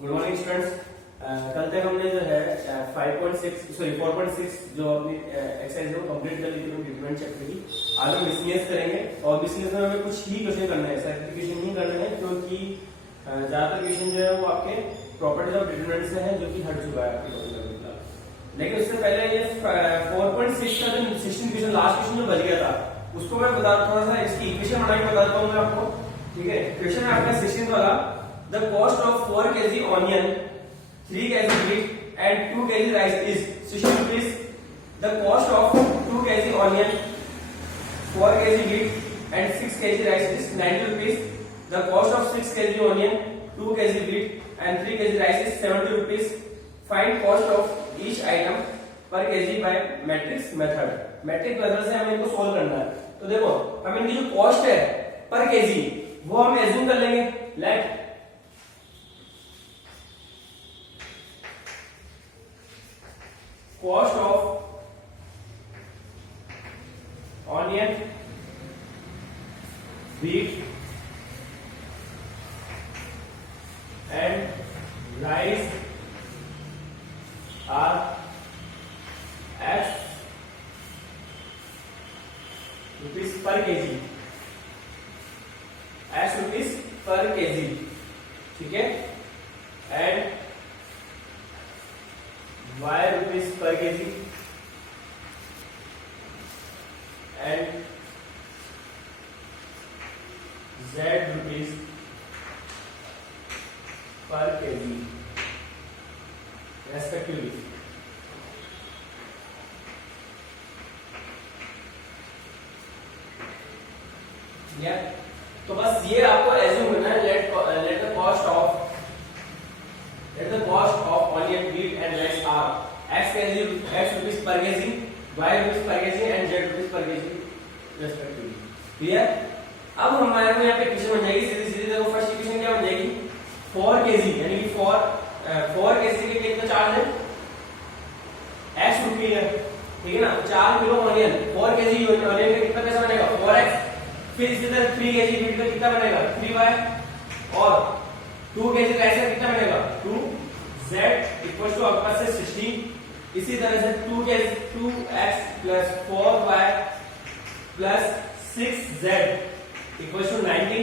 Good morning students. कल तक हमने जो है 4.6 जो अपनी एक्सरसाइज है वो कंप्लीट कर ली थी डिटरमिनेंट चैप्टर की। आज हम मिसलेनियस करेंगे और मिसलेनियस में हमें कुछ ही क्वेश्चन करना है, सिंपलीफिकेशन नहीं करना है, क्योंकि ज्यादातर क्वेश्चन जो है वो आपके प्रॉपर्टीज ऑफ डिटरमिनेंट से है, जो कि हट चुका है आपके टॉपिक का। लेकिन उससे पहले ये 4.6 का जो 16 क्वेश्चन लास्ट क्वेश्चन जो बच गया था उसको मैं बता थोड़ा सा इसकी इक्वेशन बना के बताता हूँ मैं आपको। ठीक है, क्वेश्चन है आपका 16 वाला। The cost of 4 kg onion, 3 kg wheat and 2 kg rice is 60 rupees. The cost of 2 kg onion, 4 kg wheat and 6 kg rice is 90 rupees. The cost of 6 kg onion, 2 kg wheat and 3 kg rice is 70 rupees. Find cost of each item per kg by matrix method. Matrix method से हमें इनको solve करना है। तो देखो हम इनकी जो कॉस्ट है पर केजी वो हम एज्यूम कर लेंगे। Let cost of onion, wheat and rice are X rupees per kg, X rupees per kg, ठीक है, and Y rupees per kg and Z rupees per kg respectively. या तो बस ये आपको एज्यूम करना है। Let the cost of onion, wheat and rice are X rupees per kg, Y rupees per kg and Z rupees per kg respectively. Clear? अब हमारे को यहाँ पे इक्वेशन बन जाएगी सीधी सीधी। देखो फर्स्ट इक्वेशन क्या बन जाएगी, 4 kg यानी कि 4 kg के कितना चार्ज है, X रुपये है, ठीक है ना। 4 किलो ऑनियन, 4 kg ऑनियन का कितना पैसा बनेगा, 4x। फिर इसी तरह 3 kg wheat का कितना बनेगा, 3y। और 2 kg राइस का कितना बनेगा, 2z इक्वल टू आपका से 60। इसी तरह से 2x plus 4y plus 6z equal to 90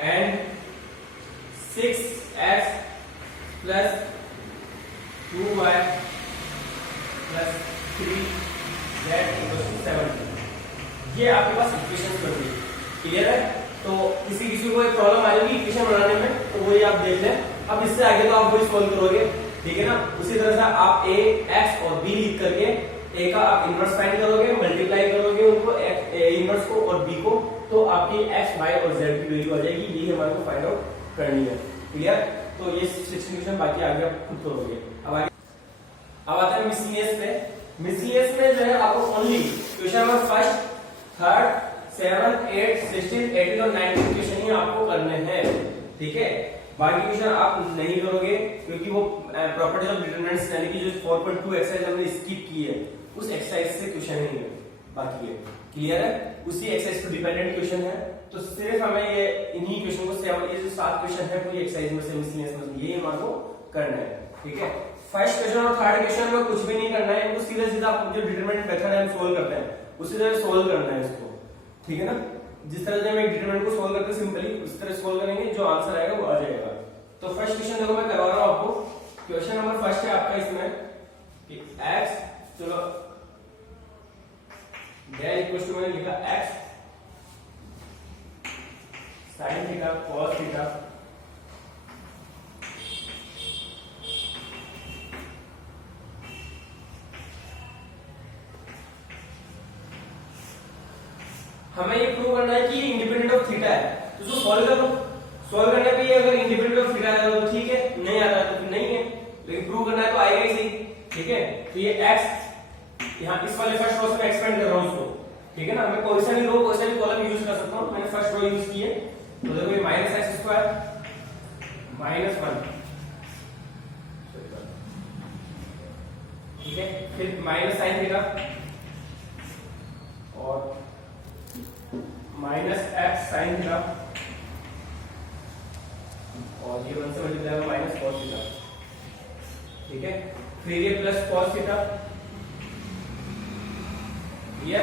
and 6x plus 2y plus 3z equal to 70। ये आपके पास इक्वेशन बन गई। क्लियर है? तो किसी को एक प्रॉब्लम आ जाएगी इक्वेशन बनाने में, तो वही आप देख लें। अब इससे आगे तो आप वही सॉल्व करोगे, ठीक है ना। उसी तरह से आप a, x और b लिख करके a का आप इनवर्स फाइंड करोगे, मल्टीप्लाई करोगे उनको इनवर्स को और b को, तो आपकी x, y और z की वैल्यू आ जाएगी। यही हमारे को फाइंड आउट करनी है। क्लियर? तो ये 16 क्वेश्चन बाकी आगे आप खुद करोगे। अब आते हैं मिसलेनियस पे। मिसलेनियस में जो है आपको only question number first, third, 7, 8, 16, 18 और 19 क्वेश्चन ही आपको करने हैं, ठीक है। बाकी क्वेश्चन आप नहीं करोगे क्योंकि वो प्रॉपर्टीज ऑफ डिटरमिनेंट्स यानी कि जो 4.2 एक्सरसाइज हमने स्किप की है उस एक्सरसाइज से क्वेश्चन ही है बाकी है। क्लियर है? उसी एक्सरसाइज पे डिपेंडेंट क्वेश्चन है, तो सिर्फ हमें ये इन्हीं क्वेश्चन को ये जो 7 क्वेश्चन है पूरी एक्सरसाइज में से मिसलेनियस में ये हमारे को करना है, ठीक है। फर्स्ट क्वेश्चन और थर्ड क्वेश्चन में कुछ भी नहीं करना है, इनको सीधा सीधा जो डिटरमिनेंट मेथड है हम सोल्व करते हैं उसी तरह सोल्व करना है इसको, ठीक है ना। जिस तरह से हम एक डिटरमिनेंट को सोल्व करते हैं सिंपली उस तरह सोल्व करेंगे, जो आंसर आएगा वो आ जाएगा। तो फर्स्ट क्वेश्चन देखो मैं करवा रहा हूं आपको। क्वेश्चन नंबर फर्स्ट है आपका इसमें कि x, चलो डेल इक्वल टू मैंने लिखा x sin theta cos theta हमें ये प्रूव करना है कि ये इंडिपेंडेंट ऑफ थीटा है, तो इसको सॉल्व कर लो। सॉल्व करने पे अगर इंडिपेंडेंट ऑफ थीटा है तो ठीक है, नहीं आता तो फिर नहीं है, लेकिन प्रूव करना है तो आएगा ही सही, ठीक है। तो ये x यहाँ इस वाले फर्स्ट रो से मैं एक्सपेंड कर रहा हूँ इसको, ठीक है ना। मैं कोई सा भी रो कोई सा भी कॉलम यूज कर सकता हूँ, मैंने फर्स्ट रो यूज की है। तो देखो ये -x² -1, ठीक है। फिर माइनस साइन थीटा और माइनस एक्स साइन थीटा और ये 1 से मल्टीप्लाई होगा माइनस कॉस थीटा, ठीक है। फिर ये प्लस कॉस थीटा ये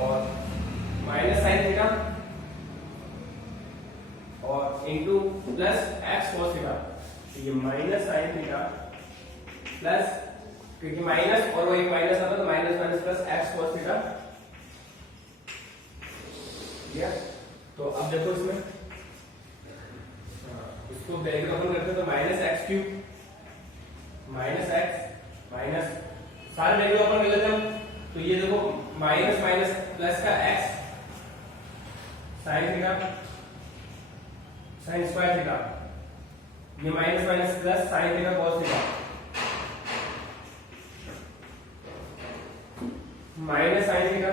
और माइनस साइन थीटा और into plus X cos theta, तो ये माइनस साइन थीटा प्लस, क्योंकि माइनस और वो एक माइनस आता है तो minus minus plus X cos theta, तो अब देखो इसमें इसको वैल्यू अपन करते हैं तो minus X cube minus X minus सारे वैल्यू अपन कर लेते हैं, तो ये देखो माइनस माइनस प्लस का X sine theta sine square theta, ये minus minus plus sine theta cos theta minus sine theta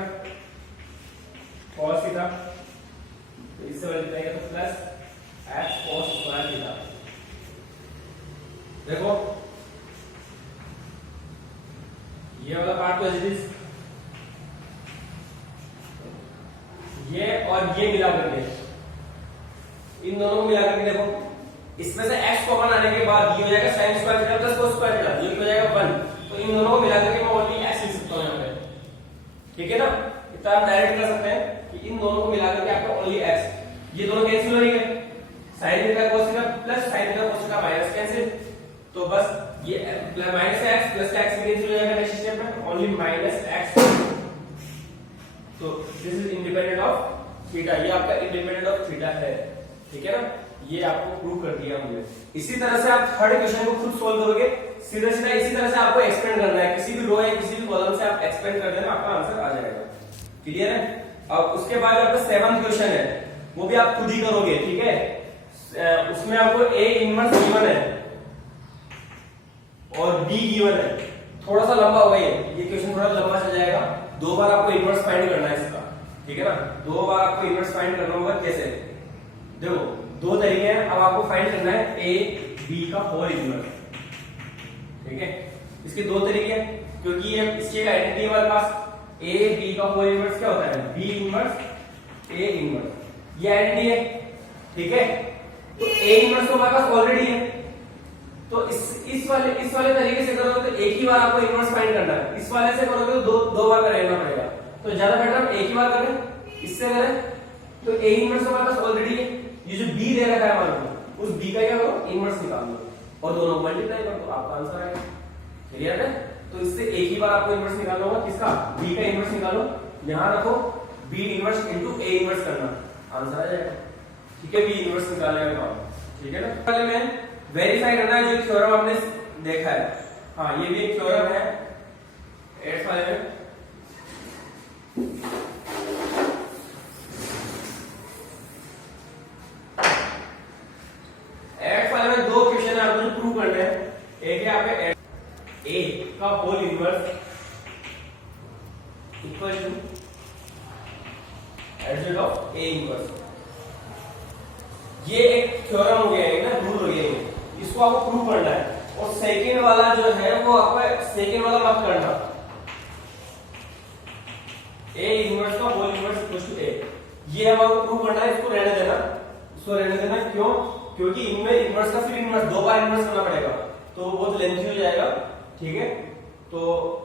cos theta, तो इससे मल्टीप्लाई किया तो plus X cos square theta. देखो ये वाला पार्ट तो एज इट इज, ये और ये मिला करके इन दोनों को मिला करके देखो, इसमें से x को अपन आने के बाद ये हो जाएगा sin square theta plus cos square theta, ये हो जाएगा 1, तो इन दोनों को मिला करके मैं ओनली x लिख सकता हूं यहां पे, ठीक है ना। इतना हम डायरेक्ट कर सकते हैं कि इन दोनों को मिला करके आपको ओनली x, ये दोनों कैंसिल हो रही है, sin theta cos theta plus sin theta cos theta minus cancel, तो बस ये minus x plus x cancel हो जाएगा नेक्स्ट स्टेप में, ओनली माइनस x, तो this is independent of theta, ये आपका इंडिपेंडेंट ऑफ थीटा है, ठीक है ना। ये आपको प्रूव कर दिया हमने। इसी तरह से आप थर्ड इक्वेशन को खुद सोल्व करोगे, सीधा सीधा इसी तरह से आपको एक्सपेंड करना है, किसी भी रो या किसी भी कॉलम से आप एक्सपेंड कर देना, आपका आंसर आ जाएगा, क्लियर है। अब उसके बाद आपका सेवंथ क्वेश्चन है, वो भी आप खुद ही करोगे, ठीक है। उसमें आपको a इनवर्स गिवन है और b गिवन है, थोड़ा सा लंबा होगा ये क्वेश्चन थोड़ा लंबा चल जाएगा, दो बार आपको इनवर्स फाइंड करना है इसका, ठीक है ना। दो बार आपको इनवर्स फाइंड करना होगा, कैसे देखो दो तरीके हैं, अब आपको फाइंड करना है a b का होल इनवर्स, ठीक है। इसके दो तरीके हैं, क्योंकि ये इसकी एक आइडेंटिटी है हमारे पास, a b का होल इनवर्स क्या होता है, b इनवर्स a इनवर्स, ये आइडेंटिटी है, ठीक है। तो a इनवर्स तो हमारे पास ऑलरेडी है, तो इस वाले तरीके से करोगे तो एक ही बार आपको इनवर्स फाइंड करना है, इस वाले से करोगे तो दो बार करना पड़ेगा, तो ज्यादा बेटर हम एक ही बार करें, इससे करें तो a इनवर्स हमारे पास ऑलरेडी है, ये जो b दे रखा है हमारे को, उस b का क्या करो इनवर्स निकाल दो और दोनों को मल्टीप्लाई कर दो, आपका आंसर आएगा, क्लियर है। तो इससे एक ही बार आपको इनवर्स निकालना होगा, किसका, b का इनवर्स निकालो, यहां रखो b inverse into a inverse करना, आंसर आ जाएगा, ठीक है। b इनवर्स निकालने का काम, ठीक है ना। पहले में वेरीफाई करना है जो थ्योरम आपने देखा है, हाँ ये भी एक थ्योरम है 8th वाले में, दो क्वेश्चन है आपको प्रूव करने हैं, एक है आपके a का whole inverse equal to adjoint of a inverse, ये एक थ्योरम हो गया है ना, रूल हो गया है, इसको आपको प्रूव करना है। और सेकंड वाला जो है वो आपको सेकंड वाला मत करना, a इनवर्स का whole inverse equal to a, ये हम आपको प्रूव करना है, इसको रहने देना, इसको रहने देना, क्यों, क्योंकि इनमें इनवर्स का फिर इनवर्स दो बार इनवर्स करना पड़ेगा, तो वो बहुत लेंथी हो जाएगा, ठीक है। तो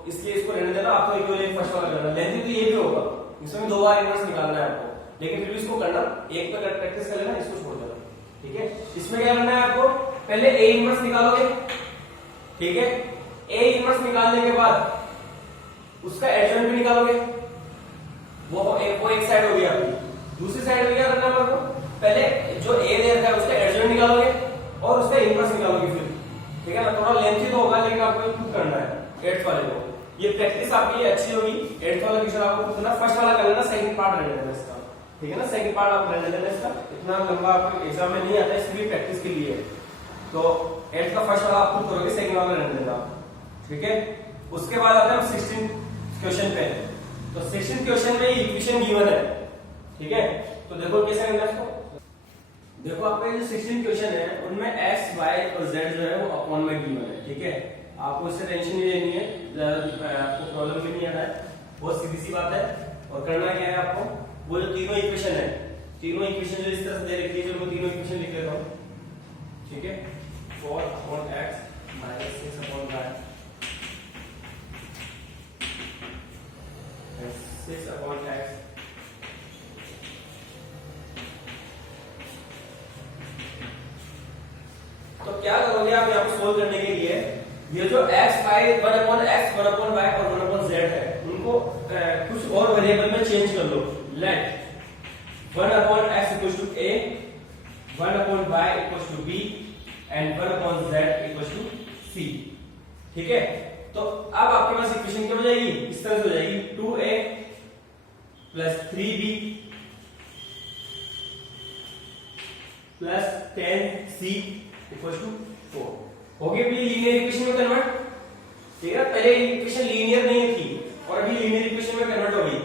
इसलिए इसको रहने देना, आपको इक्विवेलेंट फर्स्ट वाला करना, लेंथी तो ये भी होगा, इसमें दो बार इनवर्स निकालना है आपको, लेकिन फिर भी इसको करना, एक पे प्रैक्टिस कर लेना, इसको छोड़ देना, ठीक है। इसमें क्या करना है आपको, पहले a इनवर्स निकालोगे, ठीक है। a इनवर्स निकालने के बाद उसका एडजॉइंट भी निकालोगे, वो एक साइड हो गई आपकी, दूसरी साइड में क्या करना है आपको, पहले जो a दे रखा है उसका एडजॉइंट निकालोगे और उसका इनवर्स निकालोगे फिर, ठीक है ना। थोड़ा लेंथी तो होगा, लेकिन आपको खुद करना है 8th वाले को, ये प्रैक्टिस आपकी अच्छी होगी। 8th वाला क्वेश्चन आपको खुद ना फर्स्ट वाला कर लेना, सेकंड पार्ट रहने देना इसका, ठीक है ना, सेकंड पार्ट आप रहने देना इसका, इतना लंबा आपको एग्जाम में नहीं आता, इसलिए प्रैक्टिस के लिए, तो 8th का फर्स्ट वाला आप खुद करोगे, सेकंड वाला रहने देना, ठीक है। उसके बाद आते हैं हम 16th क्वेश्चन पे, तो 16th क्वेश्चन में इक्वेशन गिवन है, ठीक है। तो देखो कैसे करना है इसको, देखो आपका जो 16th क्वेश्चन है उनमें x, y और z जो है वो अपॉन में गिवन है, ठीक है। आपको इससे टेंशन नहीं लेनी है, आपको प्रॉब्लम भी नहीं आ रहा है, बहुत सीधी सी बात है। और करना क्या है आपको, वो जो तीनों इक्वेशन है, तीनों इक्वेशन जो इस तरह से दे रखी है, चलो तीनों इक्वेशन लिख लेता हूं, ठीक है, 4/x माइनस 6/y 6/x तो क्या करोगे आप यहाँ पे सोल्व करने के लिए, ये जो x बाई 1/x 1/y और 1/z है उनको कुछ और वेरिएबल में चेंज कर लो। Let 1/x equal to a, 1/y equal to b and 1/z equal to c। ठीक है, तो अब आपके पास इक्वेशन क्या हो जाएगी, इस तरह से हो जाएगी 2a plus 3b plus 10c equal to 4 हो गई अपनी लीनियर इक्वेशन में कन्वर्ट। ठीक है, पहले इक्वेशन लीनियर नहीं थी और अभी लीनियर इक्वेशन में कन्वर्ट हो गई।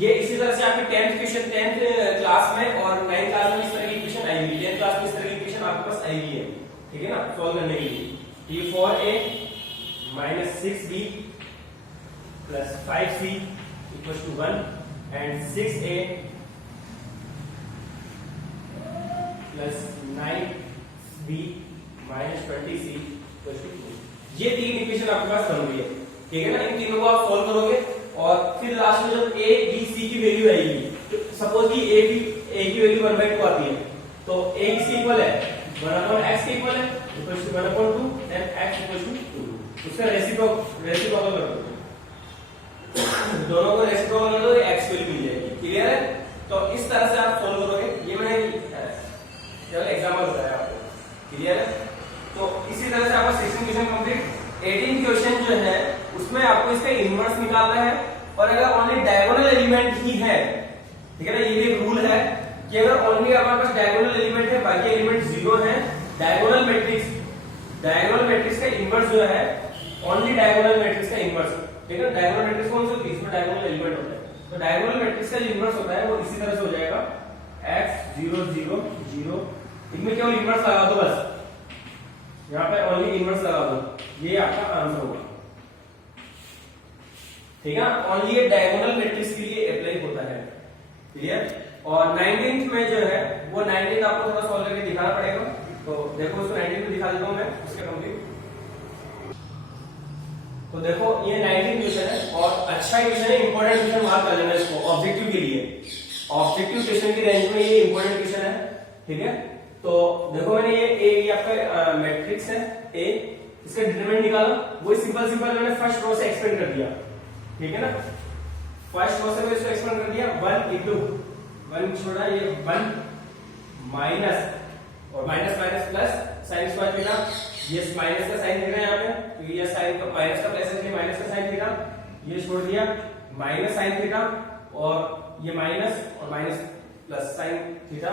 ये इसी तरह से आपकी 10th क्लास में और 9th क्लास में इस तरह की इक्वेशन आई हुई है, 10th क्लास में इस तरह की इक्वेशन आपके पास आई हुई है। ठीक है ना, सॉल्व करने के लिए ये 4a minus 6b plus 5c equal to 1 and 6a plus 9b minus 20c equal to 2। ये तीन इक्वेशन आपके पास बन गई है। ठीक है ना, इन तीनों को आप सॉल्व करोगे और फिर लास्ट में जब a b c की वैल्यू आएगी, तो सपोज कि a की वैल्यू 1/2 आती है, तो a किसके इक्वल है, 1/x के इक्वल है equal to 1/2 and x equal to 2। उसका रेसिप्रोकल कर दो, दोनों को रेसिप्रोकल कर दो, x वैल्यू मिल जाएगी। क्लियर है, तो इस तरह से आप सॉल्व करोगे। ये मैंने चलो एग्जांपल बताया आपको। क्लियर है, तो इसी तरह से आपका 16 क्वेश्चन कंप्लीट। 18 क्वेश्चन जो है उसमें आपको इसका इनवर्स निकालना है, और अगर ओनली डायगोनल एलिमेंट ही है, ठीक है ना, ये भी एक रूल है कि अगर ओनली हमारे पास डायगोनल एलिमेंट है, बाकी एलिमेंट 0 है, डायगोनल मैट्रिक्स का इनवर्स जो है ओनली डायगोनल मैट्रिक्स का इनवर्स। ठीक है, डायगोनल मैट्रिक्स कौन सा होती है, इसमें डायगोनल एलिमेंट होता है, तो डायगोनल मैट्रिक्स का जो इनवर्स होता है वो इसी तरह से हो जाएगा x 0 0 0। इनमें केवल इनवर्स लगा दो, बस यहाँ पे ओनली इनवर्स लगा दो, ये आपका आंसर होगा। ठीक है, ओनली ये डायगोनल मैट्रिक्स के लिए अप्लाई होता है। क्लियर, और 19th में जो है वो 19th आपको थोड़ा सॉल्व करके दिखाना पड़ेगा, तो देखो उसको 19th में दिखा देता हूं मैं उसके कंप्लीट। तो देखो ये 19th क्वेश्चन है और अच्छा क्वेश्चन है, इंपॉर्टेंट क्वेश्चन मार्क कर लेना इसको ऑब्जेक्टिव के लिए। ऑब्जेक्टिव क्वेश्चन की रेंज में ये इंपॉर्टेंट क्वेश्चन है। ठीक है, तो देखो मैंने ये आपका मैट्रिक्स है ए, इसका डिटरमिनेंट निकाला, वो सिंपल मैंने फर्स्ट रो से एक्सपेंड कर दिया। ठीक है ना, फर्स्ट रो से मैंने इसको एक्सपेंड कर दिया 1 into 1 छोड़ा, ये 1 माइनस और minus minus plus sign square theta, ये माइनस का साइन थीटा यहाँ पे, तो ये साइन का माइनस का प्लस है, माइनस का साइन थीटा, ये छोड़ दिया माइनस साइन थीटा, और ये माइनस और minus plus sine theta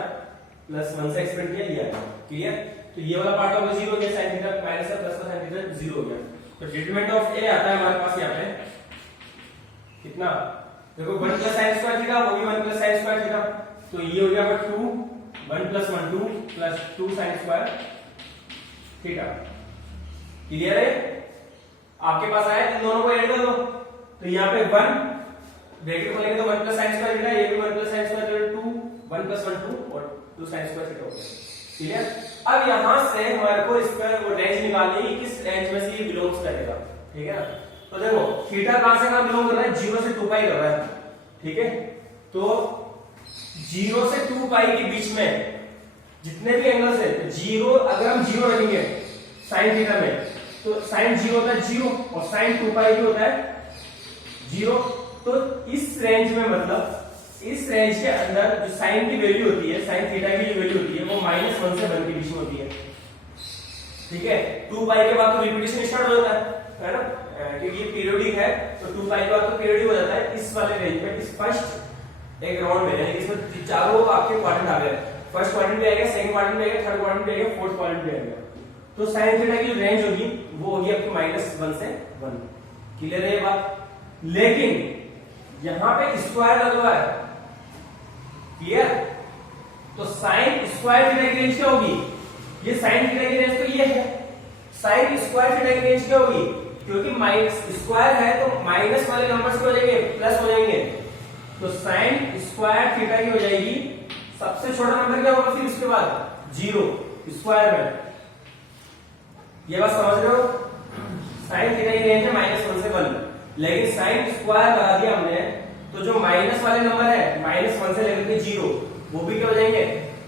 plus 1 से एक्सपेंड किया, लिया। क्लियर, तो ये वाला पार्ट होगा 0 हो गया, साइन थीटा माइनस का प्लस का साइन थीटा 0 हो गया। तो डिटरमिनेंट ऑफ ए आता है हमारे पास यहाँ पे कितना, देखो 1 प्लस साइन स्क्वायर थीटा, वो भी 1 प्लस साइन स्क्वायर थीटा, तो ये हो गया 2 1 plus 1 2 plus 2 sign square theta. Clear है, आपके पास आया, इन दोनों को ऐड कर दो, तो यहाँ पे 1 ब्रैकेट खोलेंगे तो 1 प्लस साइन स्क्वायर थीटा, ये भी 1 plus sign square theta 2 1 plus 1 2 और 2 साइन स्क्वायर थीटा हो गया। क्लियर, अब यहां से हमारे को इसका वो रेंज निकालनी है, किस रेंज में से ये बिलोंग्स करेगा। ठीक है ना, तो देखो थीटा कहां से कहां बिलोंग कर रहा है, 0 से 2 पाई कर रहा है। ठीक है, तो 0 से 2 पाई के बीच में जितने भी एंगल्स है, 0 अगर हम 0 रखेंगे साइन थीटा में, तो साइन 0 होता है 0 और साइन 2 पाई भी होता है 0। तो इस रेंज में, मतलब इस रेंज के अंदर जो साइन की वैल्यू होती है, साइन थीटा की जो वैल्यू होती है वो -1 से 1 के बीच में होती है। ठीक है, 2 पाई के बाद तो रिपीटेशन स्टार्ट हो जाता है ना, क्योंकि ये पीरियोडिक है, तो 2 पाई के बाद तो पीरियोडिक हो जाता है। इस वाले रेंज में, इस फर्स्ट एक राउंड में, यानी इसमें चारों आपके क्वाड्रेंट आ गए, फर्स्ट क्वाड्रेंट भी आएगा, सेकंड क्वाड्रेंट भी आएगा, थर्ड क्वाड्रेंट भी आएगा, फोर्थ क्वाड्रेंट भी आएगा, तो साइन थीटा की रेंज होगी वो होगी आपकी -1 से 1। क्लियर है ये बात, लेकिन यहां पे स्क्वायर लगा हुआ है। क्लियर, तो साइन स्क्वायर थीटा की रेंज क्या होगी, ये साइन थीटा की रेंज तो ये है, साइन स्क्वायर थीटा की रेंज क्या होगी, क्योंकि माइनस स्क्वायर है तो माइनस वाले नंबर्स क्या हो जाएंगे, प्लस हो जाएंगे, तो साइन स्क्वायर थीटा की हो जाएगी, सबसे छोटा नंबर क्या होगा फिर इसके बाद 0 स्क्वायर में, ये बात समझ रहे हो? साइन थीटा की रेंज है -1 से 1, लेकिन साइन स्क्वायर लगा दिया हमने तो जो माइनस वाले नंबर है -1 से लेकर के 0 वो भी क्या हो जाएंगे?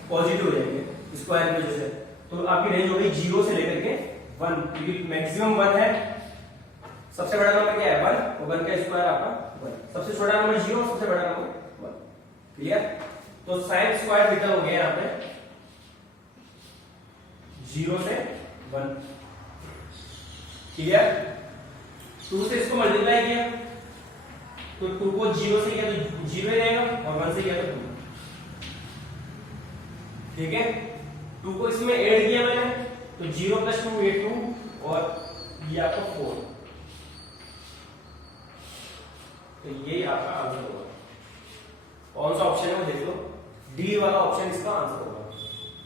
पॉजिटिव हो जाएंगे स्क्वायर की वजह से। तो आपकी रेंज हो गई 0 से लेकर के 1, क्योंकि मैक्सिमम 1 है। सबसे बड़ा नंबर क्या है? 1, और 1 का स्क्वायर आपका 1। सबसे छोटा नंबर 0, सबसे बड़ा नंबर 1। क्लियर? तो साइन स्क्वायर थीटा हो गया यहाँ पे 0 से 1। क्लियर? 2 से इसको मल्टीप्लाई किया तो 2 को 0 से किया तो 0 ही रहेगा, और 1 से किया तो 2। ठीक है? 2 को इसमें ऐड किया मैंने तो 0 + 2 8 2, और ये आपका 4। तो ये आपका आंसर होगा। कौन सा ऑप्शन है वो देख लो, डी वाला ऑप्शन इसका आंसर होगा।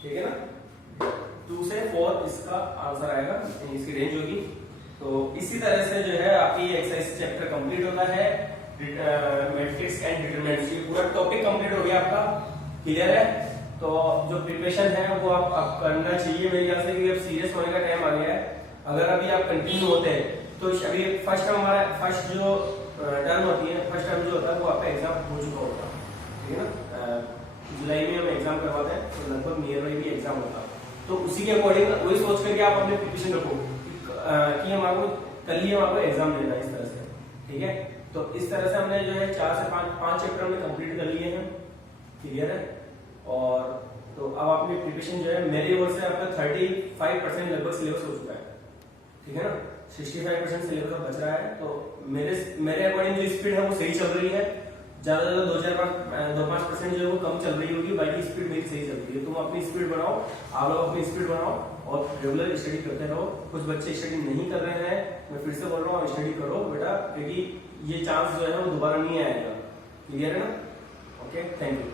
ठीक है ना? 2 से 4 इसका आंसर आएगा, इसकी रेंज होगी। तो इसी तरह से जो है आपकी एक्सरसाइज चैप्टर कंप्लीट होता है। मैट्रिक्स एंड डिटरमिनेंट्स, ये पूरा टॉपिक कंप्लीट हो गया आपका। क्लियर है? तो जो प्रिपरेशन है वो आप करना चाहिए मेरे ख्याल से, क्योंकि अब सीरियस होने का टाइम आ गया है। अगर अभी आप कंटिन्यू होते हैं तो अभी फर्स्ट जो टर्म होती है, फर्स्ट टर्म जो होता है वो आपका एग्जाम हो चुका होता है। ठीक है ना? जुलाई में हम एग्जाम करवाते हैं तो लगभग नियर बाई भी एग्जाम होता है। तो उसी के अकॉर्डिंग वही सोच करके आप अपने प्रिपरेशन रखो कि हम आपको कल ही हम आपको एग्जाम देना है, इस तरह से। ठीक है? तो इस तरह से हमने जो है 4 से 5 चैप्टर में कंप्लीट कर लिए हैं। क्लियर है? और तो अब आपकी प्रिपरेशन जो है मेरी ओर से आपका 35% लगभग सिलेबस हो चुका है। ठीक है ना? 65% सिलेबस बच रहा है। तो मेरे अकॉर्डिंग जो स्पीड है वो सही चल रही है। ज्यादा 2-5% जो है वो कम चल रही होगी, बाकी स्पीड मेरी सही चल रही है। तुम अपनी स्पीड बनाओ, आप लोग अपनी स्पीड बनाओ और रेगुलर स्टडी करते रहो। कुछ बच्चे स्टडी नहीं कर रहे हैं, मैं फिर से बोल रहा हूँ स्टडी करो बेटा, क्योंकि ये चांस जो है वो दोबारा नहीं आएगा। क्लियर है ना? Okay, thank you.